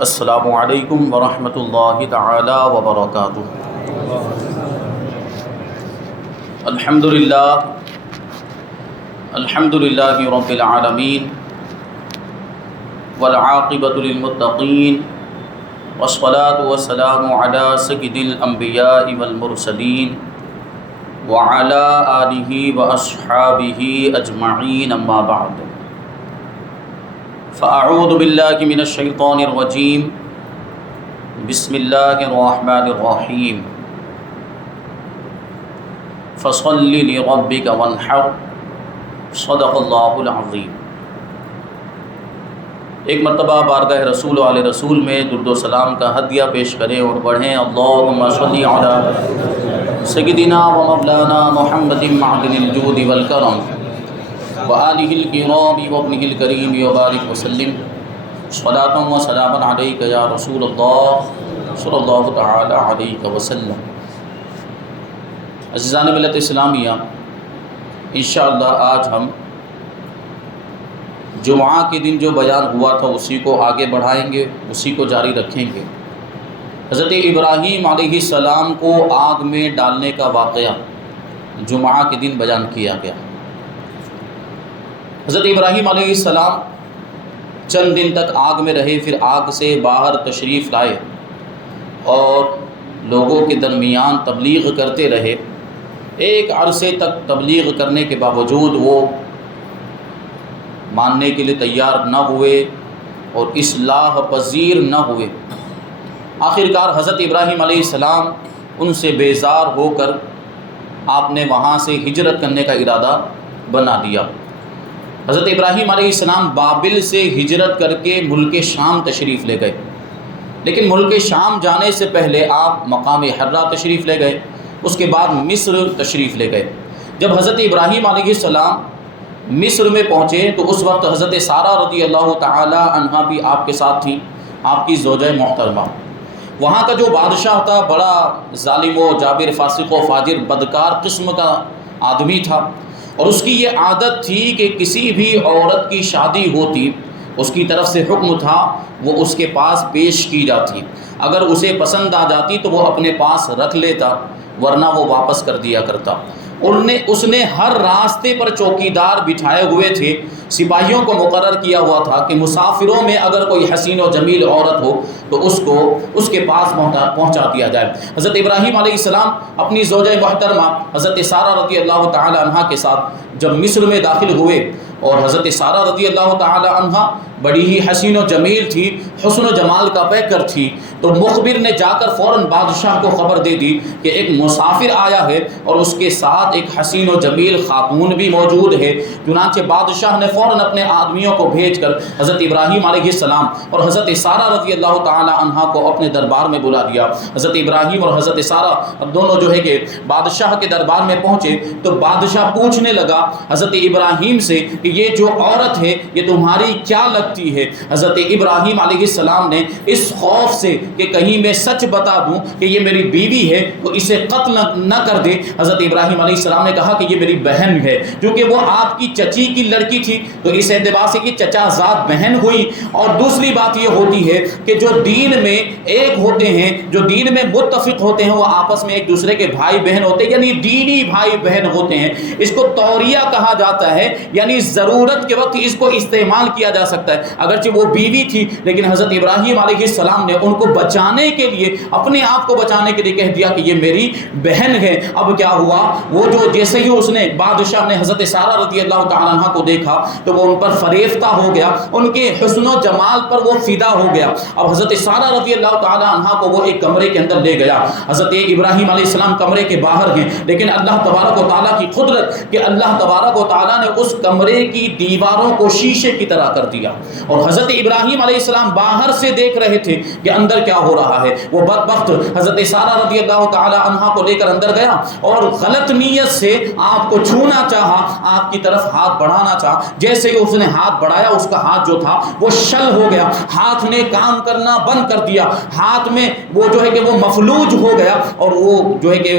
السلام علیکم ورحمۃ اللہ تعالی وبرکاتہ۔ الحمد للہ رب العالمین والعاقبۃ للمتقین والصلاة والسلام علی سید الانبیاء والمرسلین وعلی آلہ واصحابہ اجمعین، اما بعد فاعوذ باللہ من الشیطان الرجیم، بسم اللہ الرحمن الرحیم، فصل لربک وانحر، صدق اللہ العظیم۔ ایک مرتبہ بارگاہ رسول و آل رسول میں درود و سلام کا ہدیہ پیش کریں اور پڑھیں اللہم صلی علی سیدنا و مولانا محمد معدن الجود والکرم وآلہ الکرام وابنہ الکریم وبارک وسلم، صلاۃ و سلام علیک یا رسول اللہ صلی اللہ تعالی علیہ وسلم۔ عزیزان ملت اسلامیہ، انشاءاللہ آج ہم جمعہ کے دن جو بیان ہوا تھا اسی کو آگے بڑھائیں گے، اسی کو جاری رکھیں گے۔ حضرت ابراہیم علیہ السلام کو آگ میں ڈالنے کا واقعہ جمعہ کے دن بیان کیا گیا۔ حضرت ابراہیم علیہ السلام چند دن تک آگ میں رہے، پھر آگ سے باہر تشریف لائے اور لوگوں کے درمیان تبلیغ کرتے رہے۔ ایک عرصے تک تبلیغ کرنے کے باوجود وہ ماننے کے لیے تیار نہ ہوئے اور اصلاح پذیر نہ ہوئے۔ آخرکار حضرت ابراہیم علیہ السلام ان سے بیزار ہو کر آپ نے وہاں سے ہجرت کرنے کا ارادہ بنا لیا۔ حضرت ابراہیم علیہ السلام بابل سے ہجرت کر کے ملک شام تشریف لے گئے، لیکن ملک شام جانے سے پہلے آپ مقام حرہ تشریف لے گئے، اس کے بعد مصر تشریف لے گئے۔ جب حضرت ابراہیم علیہ السلام مصر میں پہنچے تو اس وقت حضرت سارہ رضی اللہ تعالی عنہا بھی آپ کے ساتھ تھیں، آپ کی زوجہ محترمہ۔ وہاں کا جو بادشاہ تھا بڑا ظالم و جابر، فاسق و فاجر، بدکار قسم کا آدمی تھا، اور اس کی یہ عادت تھی کہ کسی بھی عورت کی شادی ہوتی اس کی طرف سے حکم تھا وہ اس کے پاس پیش کی جاتی، اگر اسے پسند آ جاتی تو وہ اپنے پاس رکھ لیتا، ورنہ وہ واپس کر دیا کرتا۔ اس نے ہر راستے پر چوکیدار بٹھائے ہوئے تھے، سپاہیوں کو مقرر کیا ہوا تھا کہ مسافروں میں اگر کوئی حسین و جمیل عورت ہو تو اس کے پاس پہنچا دیا جائے۔ حضرت ابراہیم علیہ السلام اپنی زوجہ محترمہ حضرت سارہ رضی اللہ تعالی عنہا کے ساتھ جب مصر میں داخل ہوئے، اور حضرت سارہ رضی اللہ تعالی عنہا بڑی ہی حسین و جمیل تھی، حسن و جمال کا پیکر تھی، تو مخبر نے جا کر فوراً بادشاہ کو خبر دے دی کہ ایک مسافر آیا ہے اور اس کے ساتھ ایک حسین و جمیل خاتون بھی موجود ہے۔ چنانچہ بادشاہ نے فوراً اپنے آدمیوں کو بھیج کر حضرت ابراہیم علیہ السلام اور حضرت سارہ رضی اللہ تعالی عنہا کو اپنے دربار میں بلا دیا۔ حضرت ابراہیم اور حضرت سارہ دونوں جو ہے کہ بادشاہ کے دربار میں پہنچے تو بادشاہ پوچھنے لگا حضرت ابراہیم سے کہ یہ جو عورت ہے یہ تمہاری کیا لگتی ہے؟ حضرت ابراہیم علیہ السلام نے اس خوف سے کہ کہیں میں سچ بتا دوں کہ یہ میری بیوی ہے تو اسے قتل نہ کر دے، حضرت ابراہیم علیہ السلام نے کہا کہ یہ میری بہن ہے، کیونکہ وہ آپ کی چچی کی لڑکی تھی تو اس اعتبار سے کہ چچا زاد بہن ہوئی۔ اور دوسری بات یہ ہوتی ہے کہ جو دین میں ایک ہوتے ہیں، جو دین میں متفق ہوتے ہیں، وہ آپس میں ایک دوسرے کے بھائی بہن ہوتے ہیں، یعنی دینی بھائی بہن ہوتے ہیں۔ اس کو توریہ کہا جاتا ہے، یعنی ضرورت کے وقت اس کو استعمال کیا جا سکتا ہے۔ اگرچہ وہ بیوی تھی لیکن حضرت ابراہیم علیہ السلام نے ان کو بچانے کے لیے، اپنے آپ کو بچانے کے لیے کہہ دیا کہ یہ میری بہن ہے۔ اب کیا ہوا، وہ جو جیسے ہی اس نے بادشاہ نے حضرت سارہ رضی اللہ تعالی عنہ کو دیکھا تو وہ ان پر فریفتہ ہو گیا، ان کے حسن و جمال پر وہ فدا ہو گیا۔ اب حضرت سارہ رضی اللہ تعالی عنہ کو وہ ایک کمرے کے اندر لے گیا۔ حضرت ابراہیم علیہ السلام کمرے کے باہر ہیں، لیکن اللہ تبارک و تعالیٰ کی قدرت کہ اللہ تبارک و تعالیٰ نے اس کمرے کی دیواروں کو شیشے کی طرح کر دیا، اور حضرت ابراہیم علیہ السلام باہر سے دیکھ رہے تھے کہ اندر کیا ہو رہا ہے۔ وہ بدبخت حضرت سارہ رضی اللہ تعالی عنہا کو لے کر اندر گیا اور غلط نیت سے آپ کو چھونا چاہا، آپ کی طرف ہاتھ بڑھانا چاہا۔ جیسے ہی اس نے ہاتھ بڑھایا اس کا ہاتھ جو تھا وہ شل ہو گیا، ہاتھ نے کام کرنا بند کر دیا، ہاتھ میں وہ جو ہے کہ وہ مفلوج ہو گیا، اور وہ جو ہے کہ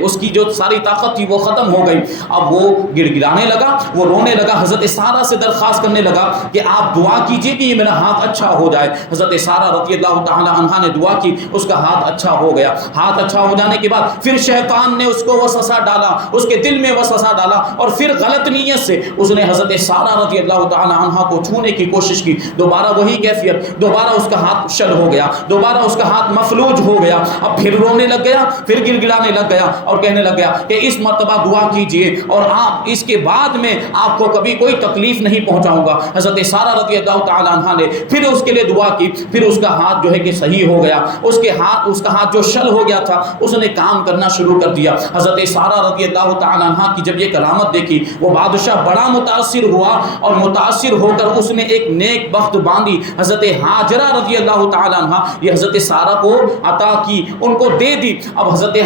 اس کی جو ساری طاقت تھی وہ ختم ہو گئی۔ اب وہ گڑ گڑانے لگا، وہ رونے لگا، حضرت سارہ سے درخواست کرنے لگا کہ آپ دعا کیجئے کہ یہ میرا ہاتھ اچھا ہو جائے۔ حضرت سارہ رضی اللہ تعالی عنہا نے دعا کی، اس کا ہاتھ اچھا ہو گیا۔ ہاتھ اچھا ہو جانے کے بعد پھر شیطان نے اس کو وسوسہ ڈالا، اس کے دل میں وسوسہ ڈالا، اور پھر غلط نیت سے اس نے حضرت سارہ رضی اللہ تعالی عنہا کو چھونے کی کوشش کی۔ دوبارہ وہی کیفیت، دوبارہ اس کا ہاتھ شل ہو گیا، دوبارہ اس کا ہاتھ مفلوج ہو گیا۔ اب پھر رونے لگ گیا، پھر گڑ گڑانے لگ گیا اور کہنے لگ گیا کہ اس مرتبہ دعا کیجئے اور آپ اس کے بعد میں آپ کو کبھی کوئی تکلیف نہیں پہنچاؤں گا۔ حضرت سارہ رضی اللہ تعالی عنہا نے پھر اس کے لیے دعا کی، پھر اس کا ہاتھ جو ہے کہ صحیح ہو گیا، اس کا ہاتھ جو شل ہو گیا تھا اس نے کام کرنا شروع کر دیا۔ حضرت سارہ رضی اللہ تعالی عنہا کی جب یہ کرامت دیکھی، وہ بادشاہ بڑا متاثر ہوا اور متاثر ہو کر اس نے ایک نیک بخت باندھی حضرت ہاجرہ رضی اللہ تعالی عنہا یہ حضرت سارہ کو عطا کی، ان کو دے دی۔ اب حضرت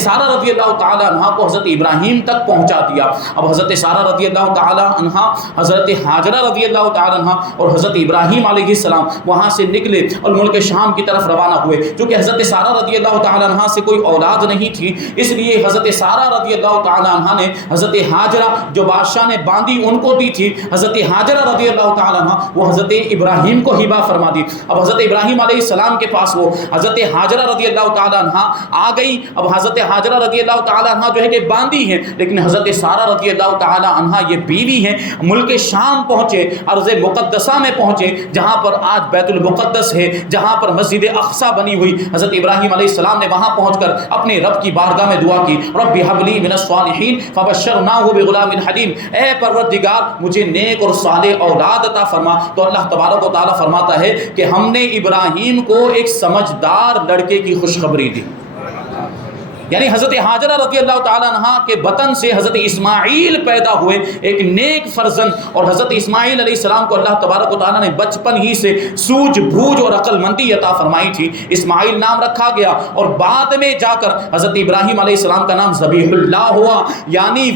سارہ رضی اللہ تعالی عنہا کو حضرت ابراہیم تک پہنچا دیا۔ اب حضرت سارہ رضی اللہ تعالی عنہا، حضرت ہاجرہ رضی اللہ تعالی عنہا اور حضرت ابراہیم علیہ السلام وہاں سے نکلے اور ملک شام کی طرف روانہ ہوئے۔ چونکہ حضرت سارہ رضی اللہ تعالی عنہا سے کوئی اولاد نہیں تھی، اس لیے حضرت سارہ رضی اللہ تعالی عنہا نے حضرت ہاجرہ جو بادشاہ نے باندھی ان کو دی تھی، حضرت ہاجرہ رضی اللہ تعالی عنہا وہ حضرت ابراہیم کو ہبہ فرما دی۔ اب حضرت ابراہیم علیہ السلام کے پاس وہ حضرت ہاجرہ رضی اللہ تعالی عنہا آ گئی۔ اب حضرت ہاجرہ رضی اللہ تعالی عنہا جو ہے کہ باندھی ہیں، لیکن حضرت سارہ رضی اللہ تعالی عنہا یہ بیوی ہیں۔ ملک شام پہنچے، ارض مقدسہ میں پہنچے، جہاں پر آج بیت المقدس ہے، جہاں پر مسجد اقصی بنی ہوئی۔ حضرت ابراہیم علیہ السلام نے وہاں پہنچ کر اپنے رب کی بارگاہ میں دعا کی، رب هب لی من الصالحین فبشرناہ بغلام حلیم، اے پروردگار مجھے نیک اور صالح اولاد عطا فرما۔ تو اللہ تبارک و تعالیٰ فرماتا ہے کہ ہم نے ابراہیم کو ایک سمجھدار لڑکے کی خوشخبری دی، یعنی حضرت ہاجرہ رضی اللہ تعالیٰ عنہا کے بطن سے حضرت اسماعیل پیدا ہوئے، ایک نیک فرزند۔ اور حضرت اسماعیل علیہ السلام کو اللہ تبارک و تعالیٰ نے بچپن ہی سے سوجھ بوجھ اور عقل مندی عطا فرمائی تھی۔ اسماعیل نام رکھا گیا اور بعد میں جا کر حضرت ابراہیم علیہ السلام کا نام ذبیح اللہ ہوا، یعنی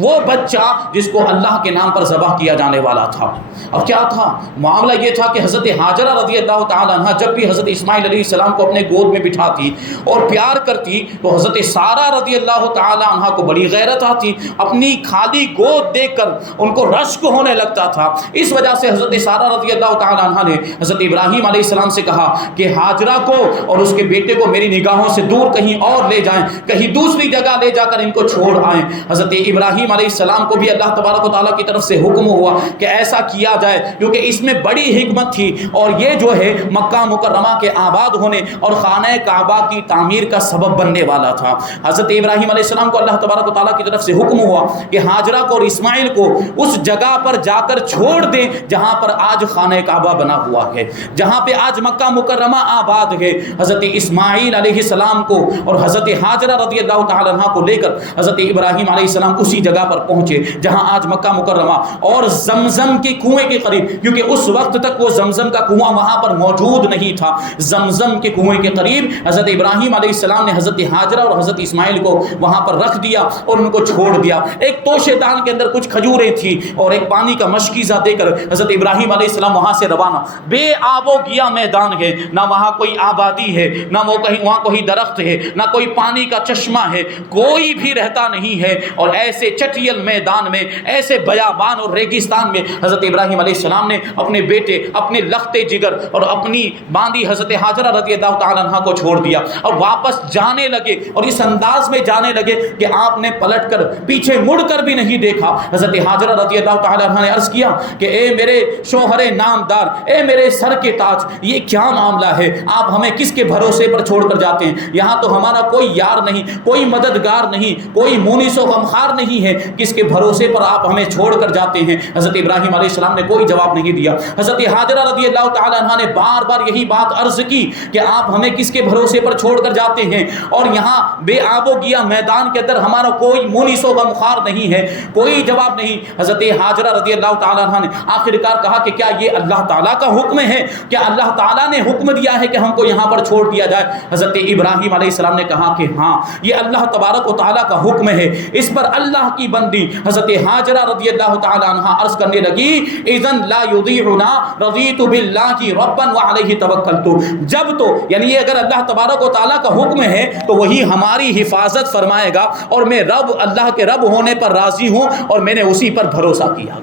وہ بچہ جس کو اللہ کے نام پر ذبح کیا جانے والا تھا۔ اب کیا تھا معاملہ؟ یہ تھا کہ حضرت ہاجرہ رضی اللہ تعالی عنہ جب بھی حضرت اسماعیل علیہ السلام کو اپنے گود میں بٹھاتی اور پیار کرتی تو حضرت سارہ رضی اللہ تعالی عنہ کو بڑی غیرت آتی، اپنی خالی گود دیکھ کر ان کو رشک ہونے لگتا تھا۔ اس وجہ سے حضرت سارہ رضی اللہ تعالی عنہ نے حضرت ابراہیم علیہ السلام سے کہا کہ ہاجرہ کو اور اس کے بیٹے کو میری نگاہوں سے دور کہیں اور لے جائیں، کہیں دوسری جگہ لے جا کر ان کو چھوڑ آئیں۔ حضرت ابراہیم علیہ السلام کو بھی اللہ تبارک و تعالیٰ کی طرف سے حکم ہوا کہ ایسا کیا جائے، کیونکہ اس میں بڑی حکمت تھی، اور یہ جو ہے مکہ مکرمہ کے آباد ہونے اور خانہ کعبہ کی تعمیر کا سبب بننے والا تھا۔ حضرت ابراہیم علیہ السلام کو اللہ تبارک و تعالیٰ کی طرف سے حکم ہوا کہ ہاجرہ کو اور اسماعیل کو اس جگہ پر جا کر چھوڑ دیں جہاں پر آج خانہ کعبہ بنا ہوا ہے، جہاں پہ آج مکہ مکرمہ آباد ہے۔ حضرت اسماعیل علیہ السلام کو اور حضرت ہاجرہ رضی اللہ تعالی عنہ کو لے کر حضرت ابراہیم علیہ السلام اسی جگہ پر پہنچے جہاں آج مکہ مکرمہ اور زمزم کے کنویں کے قریب، کیونکہ اس وقت تک وہ زمزم کا کنواں وہاں پر موجود نہیں تھا، زمزم کے کنویں کے قریب حضرت ابراہیم علیہ السلام نے حضرت ہاجرہ اور حضرت اسماعیل کو وہاں پر رکھ دیا اور ان کو چھوڑ دیا۔ ایک توشے دان کے اندر کچھ کھجوریں تھی اور ایک پانی کا مشکیزہ دے کر حضرت ابراہیم علیہ السلام وہاں سے روانہ۔ بے آب و گیا میدان ہے، نہ وہاں کوئی آبادی ہے، نہ وہاں کوئی درخت ہے، نہ کوئی پانی کا چشمہ ہے، کوئی بھی رہتا نہیں ہے، اور ایسے چٹیل میدان میں، ایسے بیابان اور ریگستان میں حضرت ابراہیم علیہ السلام نے اپنے بیٹے، اپنے لخت جگر اور اپنی باندھی حضرت ہاجرہ رضی اللہ تعالی عنہ کو چھوڑ دیا اور واپس جانے لگے، اور اس انداز میں جانے لگے کہ آپ نے پلٹ کر پیچھے مڑ کر بھی نہیں دیکھا۔ حضرت ہاجرہ رضی اللہ تعالی عنہ نے عرض کیا کہ اے میرے شوہر نامدار، اے میرے سر کے تاج، یہ کیا معاملہ ہے؟ آپ ہمیں کس کے بھروسے پر چھوڑ کر جاتے ہیں؟ یہاں تو ہمارا کوئی یار نہیں، کوئی مددگار نہیں، کوئی مونس و غمخوار نہیں ہے، کس کے بھروسے پر آپ ہمیں چھوڑ کر جاتے ہیں؟ حضرت ابراہیم علیہ السلام نے کوئی جواب نہیں دیا۔ حضرت ہاجرہ رضی اللہ تعالی عنہ نے بار بار یہی بات عرض کی کہ آپ ہمیں کس کے بھروسے پر چھوڑ کر جاتے ہیں، اور یہاں بے آب و گیا میدان کے اندر ہمارا کوئی مونس و غمخوار نہیں ہے، کوئی جواب نہیں۔ حضرت ہاجرہ رضی اللہ تعالی عنہ نے آخرکار کہا کہ کیا یہ اللہ تعالیٰ کا حکم ہے؟ کیا اللہ تعالیٰ نے حکم دیا ہے کہ ہم کو یہاں پر چھوڑ دیا جائے؟ حضرت ابراہیم علیہ السلام نے کہا کہ ہاں، یہ اللہ تبارک و تعالیٰ کا حکم ہے، اس پر اللہ کی بندی حضرت ہاجرہ رضی اللہ تعالی عنہ عرض کرنے لگی اذن لا یضیعنا رضیت باللہ ربا وعلیہ توکلت. جب تو یعنی یہ اگر اللہ تبارک و تعالیٰ کا حکم ہے تو وہی ہماری حفاظت فرمائے گا اور میں رب اللہ کے رب ہونے پر راضی ہوں اور میں نے اسی پر بھروسہ کیا.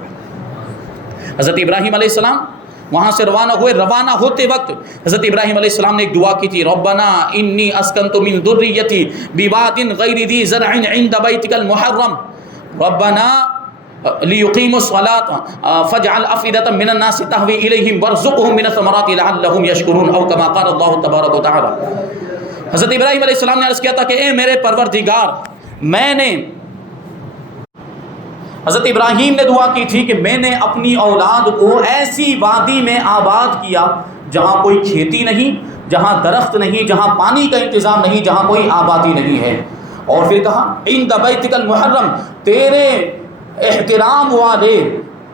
حضرت ابراہیم علیہ السلام وہاں سے روانہ ہوئے. روانہ ہوتے وقت حضرت ابراہیم علیہ السلام نے ایک دعا کی تھی ربنا انی اسکنت من ذریتی بواد غیر ذی زرع عند بیتک المحرم ربنا لیقیموا الصلاة فاجعل افئدة من الناس تهوی الیہم وارزقهم من الثمرات لعلهم یشکرون او کما قال اللہ تبارک و تعالی. حضرت ابراہیم علیہ السلام نے عرض کیا تھا کہ اے میرے پروردگار میں نے حضرت ابراہیم نے دعا کی تھی کہ میں نے اپنی اولاد کو ایسی وادی میں آباد کیا جہاں کوئی کھیتی نہیں, جہاں درخت نہیں, جہاں پانی کا انتظام نہیں, جہاں کوئی آبادی نہیں ہے. اور پھر کہا عند بیتک المحرم تیرے احترام والے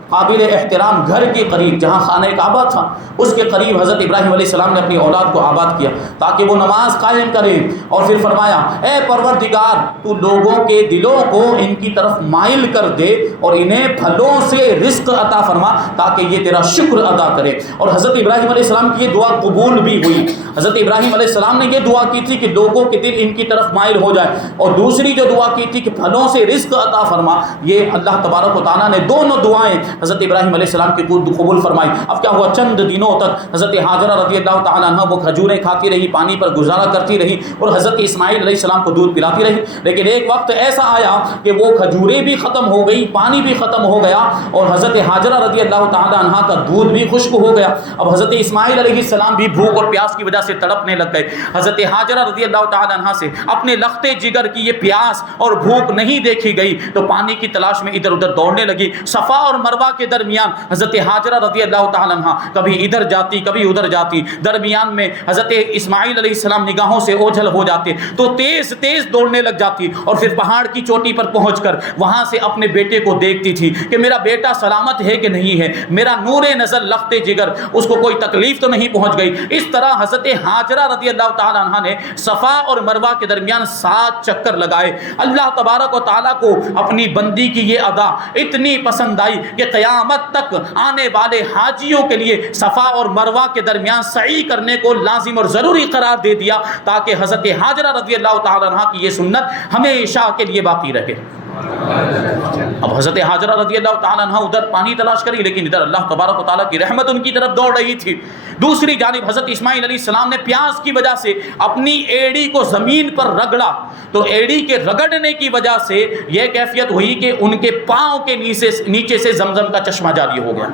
قابل احترام گھر کے قریب جہاں خانہ کعبہ تھا اس کے قریب حضرت ابراہیم علیہ السلام نے اپنی اولاد کو آباد کیا تاکہ وہ نماز قائم کرے. اور پھر فرمایا اے پروردگار تو لوگوں کے دلوں کو ان کی طرف مائل کر دے اور انہیں پھلوں سے رزق عطا فرما تاکہ یہ تیرا شکر ادا کرے. اور حضرت ابراہیم علیہ السلام کی یہ دعا قبول بھی ہوئی. حضرت ابراہیم علیہ السلام نے یہ دعا کی تھی کہ لوگوں کے دل ان کی طرف مائل ہو جائے, اور دوسری جو دعا کی تھی کہ پھلوں سے رزق عطا فرما, یہ اللہ تبارک و تعالیٰ نے دونوں دعائیں حضرت ابراہیم علیہ السلام کی قبول فرمائی. اب کیا ہوا, چند دنوں تک حضرت ہاجرہ رضی اللہ تعالیٰ عنہ وہ کھجوریں کھاتی رہی, پانی پر گزارا کرتی رہی اور حضرت اسماعیل علیہ السلام کو دودھ پلاتی رہی. لیکن ایک وقت ایسا آیا کہ وہ کھجوریں بھی ختم ہو گئی, پانی بھی ختم ہو گیا اور حضرت ہاجرہ رضی اللہ تعالیٰ عنہ کا دودھ بھی خشک ہو گیا. اب حضرت اسماعیل علیہ السلام بھی بھوک اور پیاس کی وجہ سے تڑپنے لگ گئے. حضرت ہاجرہ رضی اللہ تعالیٰ عنہ سے اپنے لختے جگر کی یہ پیاس اور بھوک نہیں دیکھی گئی تو پانی کی تلاش میں ادھر ادھر دوڑنے لگی. صفا اور مروہ کے درمیان حضرت ہاجرہ رضی اللہ تعالیٰ عنہ کبھی ادھر جاتی کبھی ادھر جاتی. درمیان میں حضرت اسماعیل علیہ السلام نگاہوں سے اوجھل ہو جاتے تو تیز تیز دوڑنے لگ جاتی اور پھر پہاڑ کی چوٹی پر پہنچ کر وہاں سے اپنے بیٹے کو دیکھتی تھی کہ میرا بیٹا سلامت ہے کہ نہیں ہے, میرا نور نظر لختے جگر اس کو کوئی تکلیف تو نہیں پہنچ گئی. اس طرح حضرت ہاجرہ رضی اللہ تعالیٰ عنہ نے صفا اور مروہ کے درمیان 7 چکر لگائے. اللہ تبارک و تعالیٰ کو اپنی بندی کی یہ ادا اتنی پسند آئی کہ قیامت تک آنے والے حاجیوں کے لیے صفا اور مروہ کے درمیان سعی کرنے کو لازم اور ضروری قرار دے دیا تاکہ حضرت ہاجرہ رضی اللہ تعالیٰ عنہ کی یہ سنت ہمیشہ کے لیے باقی رہے. اب حضرت ہاجرہ رضی اللہ تعالیٰ عنہ ادھر پانی تلاش کری لیکن ادھر اللہ تبارک و تعالیٰ کی رحمت ان کی طرف دوڑ رہی تھی. دوسری جانب حضرت اسماعیل علیہ السلام نے پیاس کی وجہ سے اپنی ایڑی کو زمین پر رگڑا تو ایڑی کے رگڑنے کی وجہ سے یہ کیفیت ہوئی کہ ان کے پاؤں کے نیچے سے زمزم کا چشمہ جاری ہو گیا.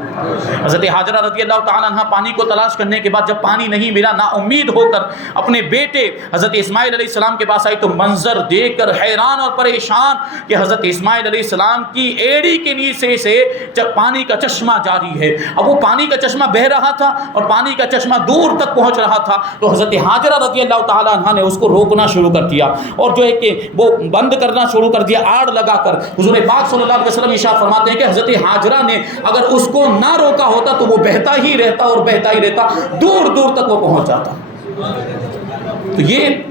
حضرت ہاجرہ رضی اللہ تعالیٰ عنہ پانی کو تلاش کرنے کے بعد جب پانی نہیں ملا نا امید ہو کر اپنے بیٹے حضرت اسماعیل علیہ السلام کے پاس آئی تو منظر دیکھ کر حیران اور پریشان کہ حضرت اسماعیل علیہ السلام کی ایڑی کے نیچے سے جب پانی کا چشمہ جاری ہے. اب وہ پانی کا چشمہ بہہ رہا تھا اور پانی کا چشمہ دور تک پہنچ رہا تھا تو حضرت ہاجرہ رضی اللہ تعالیٰ عنہ نے اس کو روکنا شروع کر دیا اور جو ہے کہ وہ بند کرنا شروع کر دیا آڑ لگا کر. حضور پاک صلی اللہ علیہ وسلم ارشاد فرماتے ہیں کہ حضرت ہاجرہ نے اگر اس کو نہ روکا ہوتا تو وہ بہتا ہی رہتا اور بہتا ہی رہتا, دور دور تک وہ پہنچ جاتا. تو یہ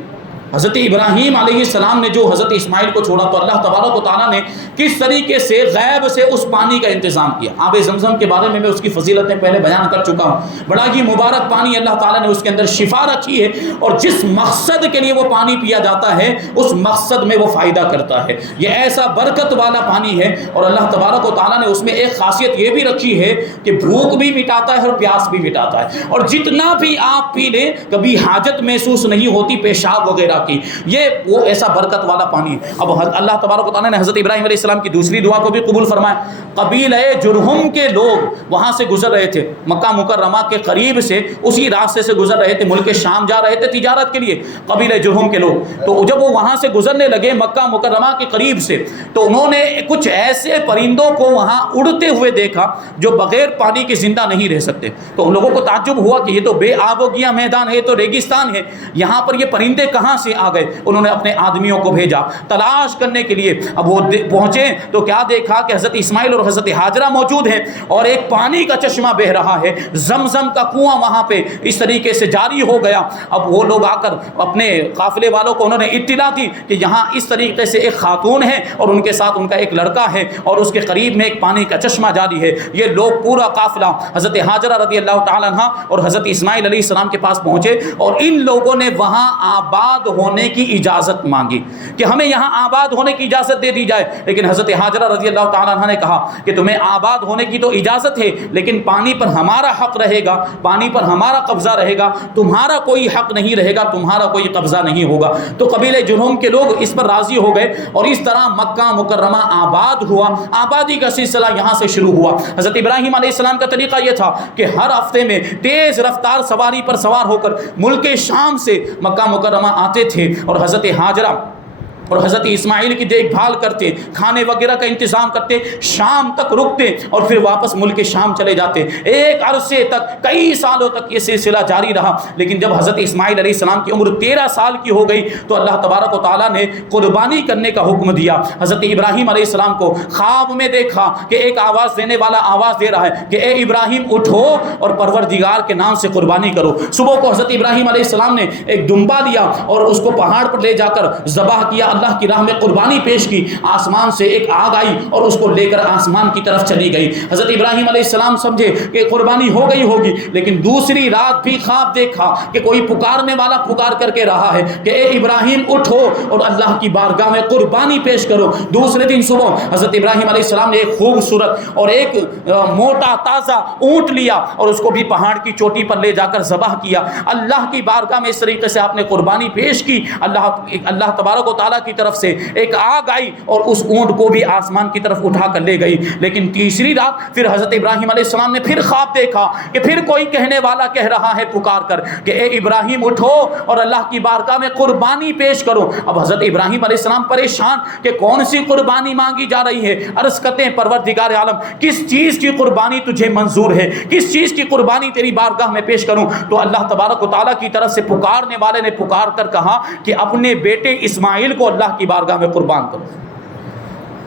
حضرت ابراہیم علیہ السلام نے جو حضرت اسماعیل کو چھوڑا تو اللہ تبارک و تعالیٰ نے کس طریقے سے غیب سے اس پانی کا انتظام کیا. آب زمزم کے بارے میں اس کی فضیلتیں پہلے بیان کر چکا ہوں. بڑا ہی مبارک پانی اللہ تعالیٰ نے اس کے اندر شفا رکھی ہے اور جس مقصد کے لیے وہ پانی پیا جاتا ہے اس مقصد میں وہ فائدہ کرتا ہے. یہ ایسا برکت والا پانی ہے اور اللہ تبارک و تعالیٰ نے اس میں ایک خاصیت یہ بھی رکھی ہے کہ بھوک بھی مٹاتا ہے اور پیاس بھی مٹاتا ہے اور جتنا بھی آپ پی لیں کبھی حاجت محسوس نہیں ہوتی پیشاب وغیرہ کی. یہ وہ ایسا برکت والا پانی ہے. اب اللہ تبارک و تعالیٰ نے حضرت ابراہیم علیہ السلام کی دوسری دعا کو بھی قبول فرمایا. قبیلہ جرہم کے لوگ وہاں سے گزر رہے تھے, مکہ مکرمہ کے قریب سے اسی راستے سے گزر رہے تھے, ملک شام جا رہے تھے تجارت کے لیے. قبیلہ جرہم کے لوگ تو جب وہ وہاں سے گزرنے لگے مکہ مکرمہ کے قریب سے تو انہوں نے کچھ ایسے پرندوں کو وہاں اڑتے ہوئے دیکھا جو بغیر پانی کے زندہ نہیں رہ سکتے. تو ان لوگوں کو تعجب ہوا کہ یہ تو بے آب و گیا میدان ہے, تو ریگستان ہے, یہاں پر یہ پرندے کہاں سے کے آ گئے، انہوں نے اپنے آدمیوں کو بھیجا تلاش کرنے کے لیے۔ اب وہ پہنچے تو کیا دیکھا کہ حضرت اسماعیل اور حضرت ہاجرہ موجود ہیں اور ایک پانی کا چشمہ بہہ رہا ہے، زمزم کا کنواں وہاں پہ اس طریقے سے جاری ہو گیا۔ اب وہ لوگ آ کر اپنے قافلے والوں کو انہوں نے اطلاع دی کہ یہاں اس طریقے سے ایک خاتون ہے اور ان کے ساتھ ان کا ایک لڑکا ہے اور اس کے قریب میں ایک پانی کا چشمہ جاری ہے۔ یہ لوگ پورا قافلہ حضرت ہاجرہ رضی اللہ تعالیٰ عنہ اور حضرت اسماعیل علیہ السلام کے پاس پہنچے اور ان لوگوں نے وہاں آباد ہونے کی اجازت مانگی کہ ہمیں یہاں آباد ہونے کی اجازت دے دی جائے، لیکن حضرت ہاجرہ رضی اللہ تعالیٰ عنہ نے کہا کہ تمہیں آباد ہونے کی تو اجازت ہے لیکن پانی پر ہمارا حق رہے گا، پانی پر ہمارا قبضہ رہے گا، تمہارا کوئی حق نہیں رہے گا، تمہارا کوئی قبضہ نہیں ہوگا۔ تو قبیلہ جرہم کے لوگ اس پر راضی ہو گئے اور اس طرح مکہ مکرمہ آباد ہوا۔ آبادی کا سلسلہ یہاں سے شروع ہوا۔ حضرت ابراہیم علیہ السلام کا طریقہ یہ تھا کہ ہر ہفتے میں تیز رفتار سواری پر سوار ہو کر ملک شام سے مکہ مکرمہ آتے تھے اور حضرت ہاجرہ اور حضرت اسماعیل کی دیکھ بھال کرتے، کھانے وغیرہ کا انتظام کرتے، شام تک رکتے اور پھر واپس ملک شام چلے جاتے۔ ایک عرصے تک، کئی سالوں تک یہ سلسلہ جاری رہا، لیکن جب حضرت اسماعیل علیہ السلام کی عمر 13 سال کی ہو گئی تو اللہ تبارک و تعالیٰ نے قربانی کرنے کا حکم دیا۔ حضرت ابراہیم علیہ السلام کو خواب میں دیکھا کہ ایک آواز دینے والا آواز دے رہا ہے کہ اے ابراہیم اٹھو اور پروردگار کے نام سے قربانی کرو۔ صبح کو حضرت ابراہیم علیہ السلام نے ایک دمبا لیا اور اس کو پہاڑ پر لے جا کر ذبح کیا، اللہ کی راہ میں قربانی پیش کی۔ آسمان سے ایک آگ آئی اور اس کو لے کر آسمان کی طرف چلی گئی۔ حضرت ابراہیم علیہ السلام سمجھے کہ قربانی ہو گئی ہوگی، لیکن دوسری رات بھی خواب دیکھا کہ کوئی پکارنے والا پکار کر کے رہا ہے کہ اے ابراہیم اٹھو اور اللہ کی بارگاہ میں قربانی پیش کرو۔ دوسرے دن صبح حضرت ابراہیم علیہ السلام نے ایک خوبصورت اور ایک موٹا تازہ اونٹ لیا اور اس کو بھی پہاڑ کی چوٹی پر لے جا کر ذبح کیا۔ اللہ کی بارگاہ میں اس طریقے سے آپ نے قربانی پیش کی۔ اللہ تبارک و تعالیٰ کی طرف سے ایک آگ آئی اور اس اونٹ کو بھی آسمان کی طرف اٹھا کر لے گئی۔ لیکن تیسری رات پھر حضرت ابراہیم علیہ السلام نے پھر خواب دیکھا کہ پھر کوئی کہنے والا کہہ رہا ہے پکار کر کہ اے ابراہیم اٹھو اور اللہ کی بارگاہ میں قربانی پیش کرو۔ اب حضرت ابراہیم علیہ السلام پریشان کہ کون سی قربانی مانگی جا رہی ہے۔ عرض کرتے ہیں پروردگار عالم کس چیز کی قربانی تجھے منظور ہے، کس چیز کی قربانی تیری بارگاہ میں پیش کروں؟ تو اللہ تبارک و تعالیٰ کی طرف سے پکارنے والے نے پکار کر کہا کہ اپنے بیٹے اسماعیل کو اللہ کی بارگاہ میں قربان کرو۔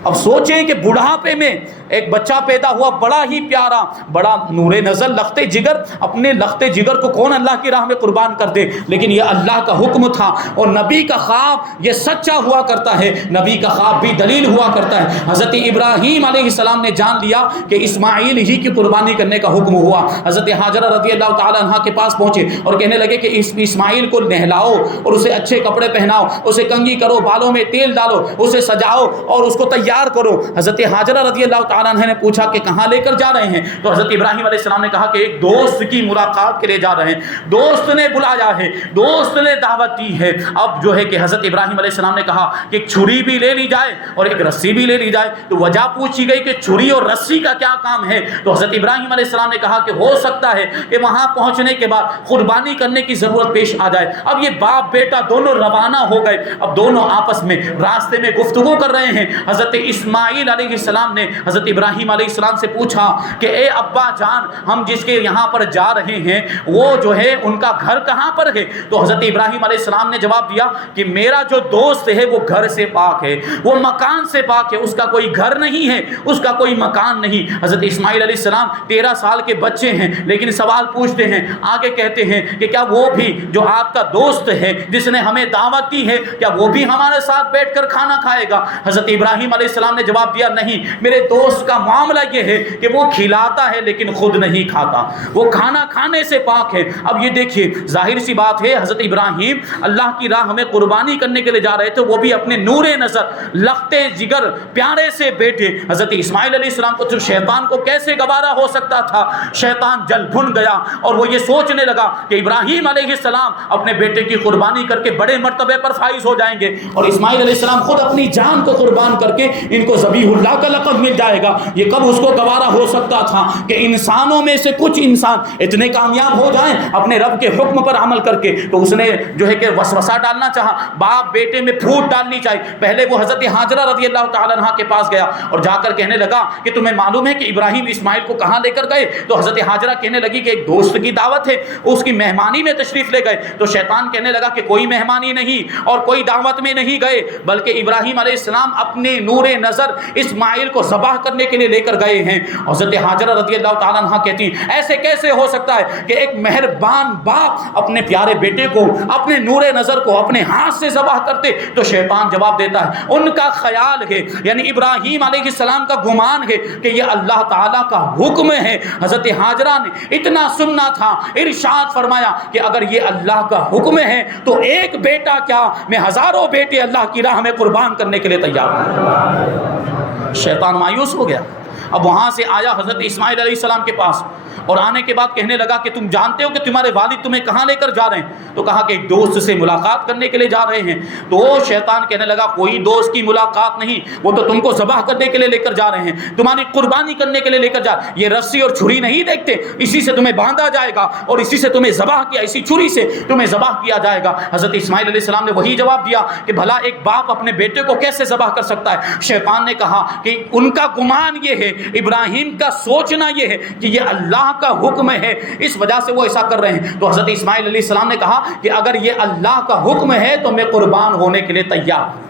اب سوچیں کہ بڑھاپے میں ایک بچہ پیدا ہوا، بڑا ہی پیارا، بڑا نور نظر، لختے جگر، اپنے لختے جگر کو کون اللہ کی راہ میں قربان کر دے؟ لیکن یہ اللہ کا حکم تھا اور نبی کا خواب یہ سچا ہوا کرتا ہے، نبی کا خواب بھی دلیل ہوا کرتا ہے۔ حضرت ابراہیم علیہ السلام نے جان لیا کہ اسماعیل ہی کی قربانی کرنے کا حکم ہوا۔ حضرت ہاجرہ رضی اللہ تعالیٰ عنہ کے پاس پہنچے اور کہنے لگے کہ اسماعیل کو نہلاؤ اور اسے اچھے کپڑے پہناؤ، اسے کنگھی کرو، بالوں میں تیل ڈالو، اسے سجاؤ اور اس کو تیار کرو۔ حضرت ہاجرہ رضی اللہ تعالیٰ عنہ نے پوچھا کہ کہاں لے کر جا رہے ہیں؟ تو حضرت ابراہیم علیہ السلام نے کہا کہ ایک دوست کی ملاقات کے لیے جا رہے ہیں، دوست نے بلایا ہے، دوست نے دعوت دی ہے۔ اب جو ہے کہ حضرت ابراہیم علیہ السلام نے کہا کہ ایک چھری بھی لے لی جائے اور ایک رسی بھی لے لی جائے۔ تو وجہ پوچھی گئی کہ چھری اور رسی کا کیا کام ہے؟ تو حضرت ابراہیم علیہ السلام نے کہا کہ ہو سکتا ہے کہ وہاں پہنچنے کے بعد قربانی کرنے کی ضرورت پیش آ جائے۔ اب یہ باپ بیٹا دونوں روانہ ہو گئے، اب دونوں آپس میں راستے میں گفتگو کر رہے ہیں۔ حضرت اسماعیل علیہ السلام نے حضرت ابراہیم علیہ السلام سے پوچھا کہ اے ابا جان، ہم جس کے یہاں پر جا رہے ہیں وہ جو ہے ان کا گھر کہاں پر ہے؟ تو حضرت ابراہیم علیہ السلام نے جواب دیا کہ میرا جو دوست ہے وہ گھر سے پاک ہے، وہ مکان سے پاک ہے، اس کا کوئی گھر نہیں ہے، اس کا کوئی مکان نہیں۔ حضرت اسماعیل علیہ السلام 13 سال کے بچے ہیں لیکن سوال پوچھتے ہیں، آگے کہتے ہیں کہ کیا وہ بھی جو آپ کا دوست ہے جس نے ہمیں دعوت دی ہے کیا وہ بھی ہمارے ساتھ بیٹھ کر کھانا کھائے گا؟ حضرت ابراہیم علیہ السلام نے جواب دیا نہیں، میرے دوست کا معاملہ یہ ہے کہ وہ کھلاتا ہے لیکن خود نہیں کھاتا، وہ کھانا کھانے سے پاک ہے۔ اب یہ دیکھیے ظاہر سی بات ہے حضرت ابراہیم اللہ کی راہ میں قربانی کرنے کے لیے جا رہے تھے، وہ بھی اپنے نور نظر لختے جگر پیارے سے بیٹے حضرت اسماعیل علیہ السلام کو، تو شیطان کو کیسے گوارا ہو سکتا تھا؟ شیطان جل بھن گیا اور وہ یہ سوچنے لگا کہ ابراہیم علیہ السلام اپنے بیٹے کی قربانی کر کے بڑے مرتبے پر فائز ہو جائیں گے اور اسماعیل علیہ السلام خود اپنی جان کو قربان کر کے ان کو ذبیح اللہ کا لقب مل جائے گا، یہ کب اس کو گوارا ہو سکتا تھا کہ انسانوں میں سے کچھ انسان اتنے کامیاب ہو جائیں اپنے رب کے حکم پر عمل کر کے؟ تو اس نے جو ہے کہ وسوسہ ڈالنا چاہا، باپ بیٹے میں پھوٹ ڈالنی چاہیے۔ پہلے وہ حضرت ہاجرہ رضی اللہ تعالیٰ عنہ کے پاس گیا اور جا کر کہنے لگا کہ تمہیں معلوم ہے کہ ابراہیم اسماعیل کو کہاں لے کر گئے؟ تو حضرت ہاجرہ کہنے لگی کہ ایک دوست کی دعوت ہے، اس کی مہمانی میں تشریف لے گئے۔ تو شیطان کہنے لگا کہ کوئی مہمانی نہیں اور کوئی دعوت میں نہیں گئے، بلکہ ابراہیم علیہ السلام اپنے نور نظر اسماعیل کو ذبح کرنے کے لیے لے کر گئے ہیں۔ حضرت ہاجرہ رضی اللہ تعالیٰ عنہ کہتی ہیں ایسے کیسے ہو سکتا ہے کہ ایک مہربان باپ اپنے پیارے بیٹے کو اپنے نور نظر کو اپنے ہاتھ سے ذبح کرتے؟ تو شیطان جواب دیتا ہے ان کا خیال ہے، یعنی ابراہیم علیہ السلام کا گمان ہے کہ یہ اللہ تعالیٰ کا حکم ہے۔ حضرت ہاجرہ نے اتنا سننا تھا، ارشاد فرمایا کہ اگر یہ اللہ کا حکم ہے تو ایک بیٹا کیا، میں ہزاروں بیٹے اللہ کی راہ میں قربان کرنے کے لیے تیار ہوں۔ شیطان مایوس ہو گیا۔ اب وہاں سے آیا حضرت اسماعیل علیہ السلام کے پاس، اور آنے کے بعد کہنے لگا کہ تم جانتے ہو کہ تمہارے والد تمہیں کہاں لے کر جا رہے ہیں؟ تو کہا کہ ایک دوست سے ملاقات کرنے کے لیے جا رہے ہیں۔ تو شیطان کہنے لگا کوئی دوست کی ملاقات نہیں، وہ تو تم کو ذبح کرنے کے لیے لے کر جا رہے ہیں، تمہاری قربانی کرنے کے لیے لے کر جا، یہ رسی اور چھری نہیں دیکھتے، اسی سے تمہیں باندھا جائے گا اور اسی سے تمہیں ذبح کیا، اسی چھری سے تمہیں ذبح کیا جائے گا۔ حضرت اسماعیل علیہ السلام نے وہی جواب دیا کہ بھلا ایک باپ اپنے بیٹے کو کیسے ذبح کر سکتا ہے؟ شیطان نے کہا کہ ان کا گمان یہ ہے، ابراہیم کا سوچنا یہ ہے کہ یہ اللہ کا حکم ہے، اس وجہ سے وہ ایسا کر رہے ہیں۔ تو حضرت اسماعیل علیہ السلام نے کہا کہ اگر یہ اللہ کا حکم ہے تو میں قربان ہونے کے لیے تیار ہوں۔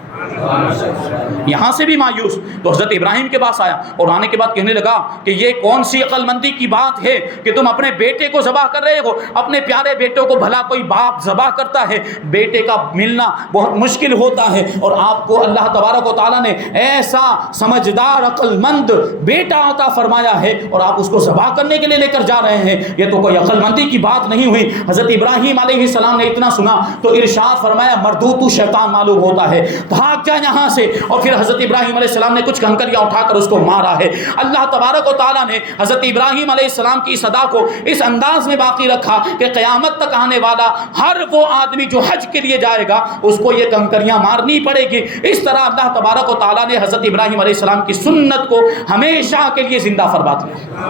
یہاں سے بھی مایوس، تو حضرت ابراہیم کے پاس آیا اور آنے کے بعد کہنے لگا کہ یہ کون سی عقل مندی کی بات ہے کہ تم اپنے بیٹے کو ذبح کر رہے ہو؟ اپنے پیارے بیٹوں کو بھلا کوئی باپ ذبح کرتا ہے؟ بیٹے کا ملنا بہت مشکل ہوتا ہے، اور آپ کو اللہ تبارک و تعالیٰ نے ایسا سمجھدار عقل مند بیٹا عطا فرمایا ہے اور آپ اس کو ذبح کرنے کے لیے لے کر جا رہے ہیں، یہ تو کوئی عقل مندی کی بات نہیں ہوئی۔ حضرت ابراہیم علیہ السلام نے اتنا سنا تو ارشاد فرمایا مردود تو شیطان معلوم ہوتا ہے، بھاگ جا یہاں سے۔ اور پھر حضرت ابراہیم علیہ السلام نے کچھ کنکریاں اٹھا کر اس کو مارا ہے۔ اللہ تبارک و تعالیٰ نے حضرت ابراہیم علیہ السلام کی صدا کو اس انداز میں باقی رکھا کہ قیامت تک آنے والا ہر وہ آدمی جو حج کے لیے جائے گا اس کو یہ کنکریاں مارنی پڑے گی۔ اس طرح اللہ تبارک و تعالیٰ نے حضرت ابراہیم علیہ السلام کی سنت کو ہمیشہ کے لیے زندہ فرما دیا۔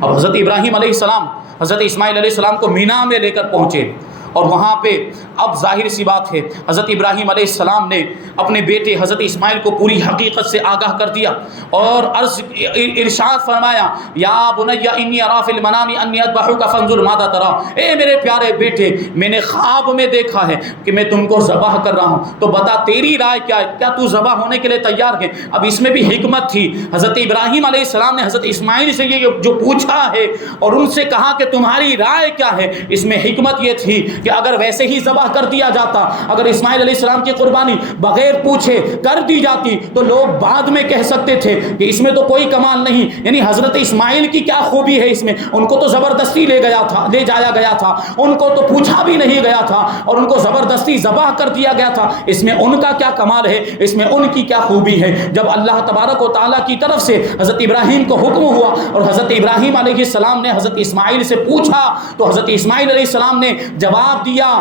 اب حضرت ابراہیم علیہ السلام حضرت اسماعیل علیہ السلام کو مینا میں لے کر پہنچے، اور وہاں پہ اب ظاہر سی بات ہے حضرت ابراہیم علیہ السلام نے اپنے بیٹے حضرت اسماعیل کو پوری حقیقت سے آگاہ کر دیا اور ارشاد فرمایا یا بنی انی اری فی المنام انی اذبحک فانظر ماذا تری، اے میرے پیارے بیٹے میں نے خواب میں دیکھا ہے کہ میں تم کو ذبح کر رہا ہوں، تو بتا تیری رائے کیا ہے، کیا تو ذبح ہونے کے لیے تیار ہے؟ اب اس میں بھی حکمت تھی، حضرت ابراہیم علیہ السلام نے حضرت اسماعیل سے یہ جو پوچھا ہے اور ان سے کہا کہ تمہاری رائے کیا ہے، اس میں حکمت یہ تھی کہ اگر ویسے ہی ذبح کر دیا جاتا، اگر اسماعیل علیہ السلام کی قربانی بغیر پوچھے کر دی جاتی تو لوگ بعد میں کہہ سکتے تھے کہ اس میں تو کوئی کمال نہیں، یعنی حضرت اسماعیل کی کیا خوبی ہے اس میں، ان کو تو زبردستی لے جایا گیا تھا، ان کو تو پوچھا بھی نہیں گیا تھا اور ان کو زبردستی ذبح کر دیا گیا تھا، اس میں ان کا کیا کمال ہے، اس میں ان کی کیا خوبی ہے۔ جب اللہ تبارک و تعالیٰ کی طرف سے حضرت ابراہیم کو حکم ہوا اور حضرت ابراہیم علیہ السلام نے حضرت اسماعیل سے پوچھا تو حضرت اسماعیل علیہ السلام نے جواب دیا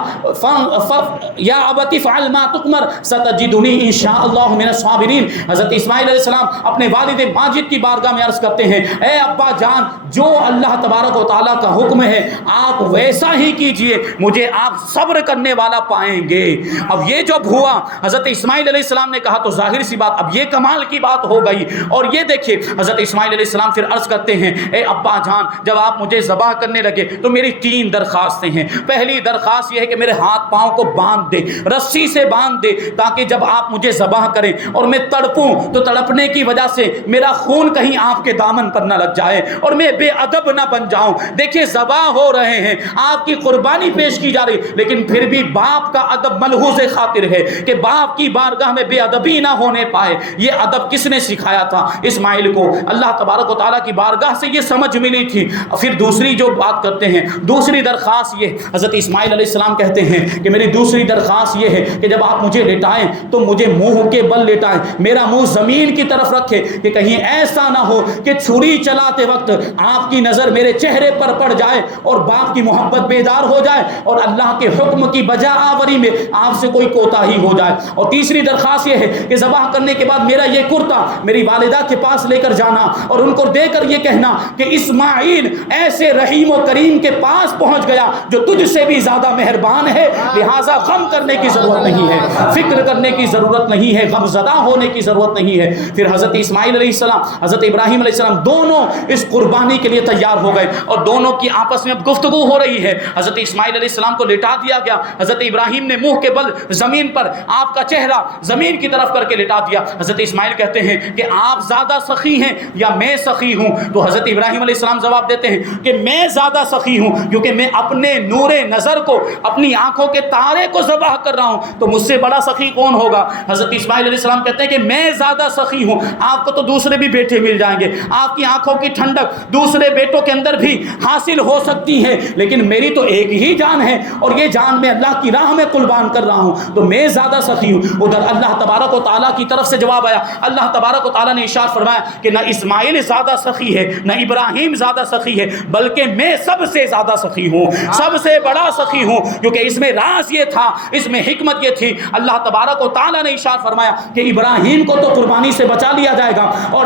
یا ابت افعل ما تؤمر ستجدنی ان شاء اللہ من الصابرین۔ حضرت اسماعیل علیہ السلام اپنے والد ماجد کی بارگاہ میں عرض کرتے ہیں اے ابا جان جو اللہ تبارک و تعالیٰ کا حکم ہے آپ ویسا ہی کیجئے، مجھے آپ صبر کرنے والا پائیں گے۔ اب یہ جب ہوا حضرت اسماعیل علیہ السلام نے کہا تو ظاہر سی بات اب یہ کمال کی بات ہو گئی، اور یہ دیکھیے حضرت اسماعیل علیہ السلام پھر عرض کرتے ہیں اے ابا جان جب آپ مجھے ذبح کرنے لگے تو میری 3 درخواستیں ہیں۔ پہلی درخواست یہ ہے کہ میرے ہاتھ پاؤں کو باندھ دے، رسی سے باندھ دے، تاکہ جب آپ مجھے ذبح کریں اور میں تڑپوں تو تڑپنے کی وجہ سے میرا خون کہیں آپ کے دامن پر نہ لگ جائے اور میں بے ادب نہ بن جاؤں۔ دیکھیے ذبح ہو رہے ہیں، آپ کی قربانی پیش کی جا رہی، لیکن پھر بھی باپ کا ادب ملحوظ خاطر ہے کہ باپ کی بارگاہ میں بے ادبی نہ ہونے پائے۔ یہ ادب کس نے سکھایا تھا؟ اسماعیل کو اللہ تبارک و تعالیٰ کی بارگاہ سے یہ سمجھ ملی تھی۔ پھر دوسری جو بات کرتے ہیں، دوسری درخواست یہ حضرت اسماعیل اسماعیل علیہ السلام کہتے ہیں کہ میری دوسری درخواست یہ ہے کہ جب آپ مجھے لٹائیں تو مجھے منہ کے بل لٹائیں، میرا منہ زمین کی طرف رکھے کہ کہیں ایسا نہ ہو کہ چھری چلاتے وقت آپ کی نظر میرے چہرے پر پڑ جائے اور باپ کی محبت بیدار ہو جائے اور اللہ کے حکم کی بجا آوری میں آپ سے کوئی کوتاہی ہو جائے۔ اور تیسری درخواست یہ ہے کہ ذبح کرنے کے بعد میرا یہ کرتا میری والدہ کے پاس لے کر جانا اور ان کو دے کر یہ کہنا کہ اسماعیل ایسے رحیم و کریم کے پاس پہنچ گیا جو تجھ سے بھی زیادہ مہربان ہے، لہٰذا غم کرنے کی ضرورت نہیں ہے، فکر کرنے کی ضرورت نہیں ہے، غم زدہ ہونے کی ضرورت نہیں ہے۔ پھر حضرت اسماعیل علیہ السلام حضرت ابراہیم علیہ السلام دونوں اس قربانی کے لیے تیار ہو گئے اور دونوں کی آپس میں اب گفتگو ہو رہی ہے۔ حضرت اسماعیل علیہ السلام کو لٹا دیا گیا، حضرت ابراہیم نے منہ کے بل زمین پر آپ کا چہرہ زمین کی طرف کر کے لٹا دیا۔ حضرت اسماعیل کہتے ہیں کہ آپ زیادہ سخی ہیں یا میں سخی ہوں؟ تو حضرت ابراہیم علیہ السلام جواب دیتے ہیں کہ میں زیادہ سخی ہوں، کیونکہ میں اپنے نور نظر کو، اپنی آنکھوں کے تارے کو ذبح کر رہا ہوں، تو مجھ سے بڑا سخی کون ہوگا؟ حضرت اسماعیل علیہ السلام کہتے ہیں کہ میں زیادہ سخی ہوں، آپ کو تو دوسرے بھی بیٹے مل جائیں گے، آپ کی آنکھوں کی ٹھنڈک دوسرے بیٹوں کے اندر بھی حاصل ہو سکتی ہے، لیکن میری تو ایک ہی جان ہے اور یہ جان میں اللہ کی راہ میں قربان کر رہا ہوں، تو میں زیادہ سخی ہوں۔ ادھر اللہ تبارک و تعالیٰ کی طرف سے جواب آیا، اللہ تبارک و تعالیٰ نے ارشاد فرمایا کہ نہ اسماعیل زیادہ سخی ہے نہ ابراہیم زیادہ سخی ہے، بلکہ میں سب سے زیادہ سخی ہوں، سب سے بڑا سخی ہوں، کیونکہ اس میں راز یہ تھا، اس میں حکمت یہ تھی۔ اللہ تبارک و تعالیٰ نے ارشاد فرمایا کہ ابراہیم کو تو قربانی سے بچا لیا جائے گا، اور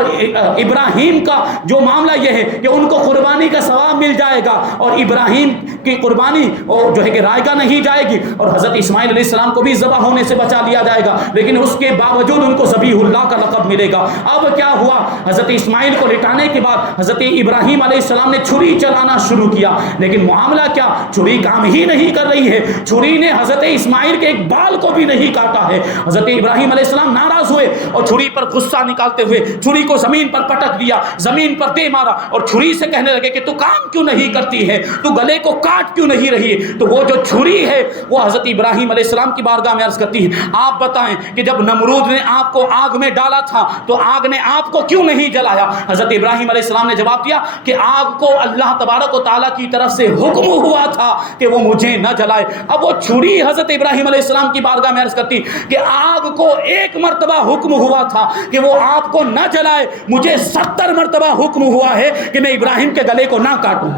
ابراہیم کا جو معاملہ یہ ہے کہ ان کو قربانی کا ثواب مل جائے گا، اور ابراہیم کی قربانی جو ہے کہ رائگاں نہیں جائے گی، اور حضرت اسماعیل علیہ السلام کو بھی ذبح ہونے سے بچا لیا جائے گا، لیکن اس کے باوجود ان کو ذبیح اللہ کا لقب ملے گا۔ اب کیا ہوا؟ حضرت اسماعیل کو لٹانے کے بعد حضرت ابراہیم علیہ السلام نے چھری چلانا شروع کیا، لیکن معاملہ کیا، چھری کام ہی نہیں کر رہی ہے، چھری نے حضرت اسماعیل کے ایک بال کو بھی نہیں کاٹا ہے۔ حضرت ابراہیم علیہ السلام ناراض ہوئے اور چھری پر غصہ نکالتے ہوئے چھری کو زمین پر پٹک دیا، زمین پر دے مارا اور چھری سے کہنے لگے کہ تو کام کیوں نہیں کرتی ہے، تو گلے کو کاٹ کیوں نہیں رہی ہے؟ تو وہ جو چھری ہے وہ حضرت ابراہیم علیہ السلام کی بارگاہ میں عرض کرتی ہے، آپ بتائیں کہ جب نمرود نے آپ کو آگ میں ڈالا تھا تو آگ نے آپ کو کیوں نہیں جلایا؟ حضرت ابراہیم علیہ السلام نے جواب دیا کہ آگ کو اللہ تبارک و تعالیٰ کی طرف سے حکم ہوا تھا کہ وہ مجھے نہ جلائے۔ اب وہ چھری حضرت ابراہیم علیہ السلام کی بارگاہ میں عرض کرتی کہ آگ کو ایک مرتبہ حکم ہوا تھا کہ وہ آپ کو نہ جلائے، مجھے 70 مرتبہ حکم ہوا ہے کہ میں ابراہیم کے گلے کو نہ کاٹوں۔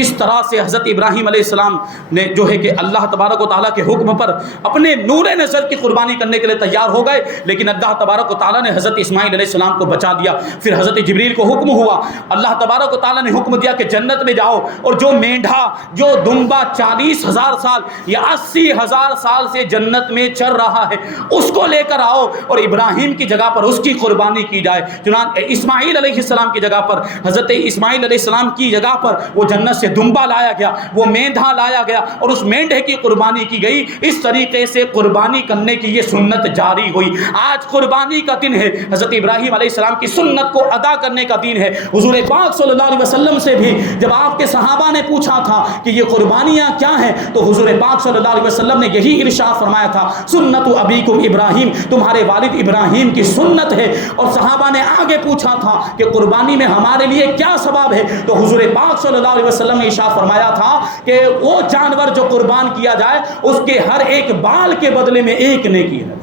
اس طرح سے حضرت ابراہیم علیہ السلام نے جو ہے کہ اللہ تبارک و تعالیٰ کے حکم پر اپنے نور نظر کی قربانی کرنے کے لیے تیار ہو گئے، لیکن اللہ تبارک و تعالیٰ نے حضرت اسماعیل علیہ السلام کو بچا دیا۔ پھر حضرت جبریل کو حکم ہوا، اللہ تبارک و تعالیٰ نے حکم دیا کہ جنت میں جاؤ اور جو مینڈھا جو دمبا 40,000 سال یا 80,000 سال سے جنت میں چر رہا ہے اس کو لے کر آؤ اور ابراہیم کی جگہ پر اس کی قربانی کی جائے۔ چنانچہ اسماعیل علیہ السلام کی جگہ پر حضرت اسماعیل علیہ السلام کی جگہ پر وہ جنت سے دمبا لایا گیا، وہ مینڈھا لایا گیا اور اس مینڈھے کی قربانی کی گئی۔ اس طریقے سے قربانی کرنے کی یہ سنت جاری ہوئی۔ آج قربانی کا دن ہے، حضرت ابراہیم علیہ السلام کی سنت کو ادا کرنے کا دن ہے۔ حضور پاک صلی اللہ علیہ وسلم سے بھی جب آپ کے صحابہ نے پوچھا تھا کہ یہ قربانیاں کیا ہیں تو حضور پاک صلی اللہ علیہ وسلم نے یہی ارشاد فرمایا تھا، سنت ابیکم ابراہیم، تمہارے والد ابراہیم کی سنت ہے۔ اور صحابہ نے آگے پوچھا تھا کہ قربانی میں ہمارے لیے کیا ثواب ہے تو حضور پاک صلی اللہ علیہ وسلم نے ارشاد فرمایا تھا کہ وہ جانور جو قربان کیا جائے اس کے ہر ایک بال کے بدلے میں ایک نیکی ہے۔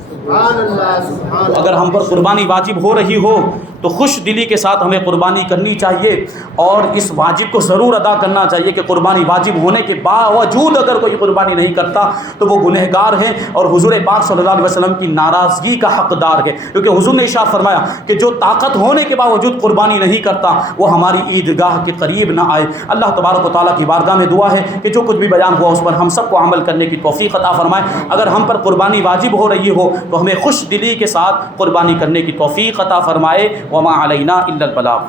اگر ہم پر قربانی واجب ہو رہی ہو تو خوش دلی کے ساتھ ہمیں قربانی کرنی چاہیے اور اس واجب کو ضرور ادا کرنا چاہیے کہ قربانی واجب ہونے کے باوجود اگر کوئی قربانی نہیں کرتا تو وہ گنہگار ہے اور حضور پاک صلی اللہ علیہ وسلم کی ناراضگی کا حقدار ہے، کیونکہ حضور نے ارشاد فرمایا کہ جو طاقت ہونے کے باوجود قربانی نہیں کرتا وہ ہماری عیدگاہ کے قریب نہ آئے۔ اللہ تبارک و تعالیٰ کی بارگاہ میں دعا ہے کہ جو کچھ بھی بیان ہوا اس پر ہم سب کو عمل کرنے کی توفیق عطا فرمائے۔ اگر ہم پر قربانی واجب ہو رہی ہو تو ہمیں خوش دلی کے ساتھ قربانی کرنے کی توفیق عطا فرمائے۔ وما علینا الا البلاغ۔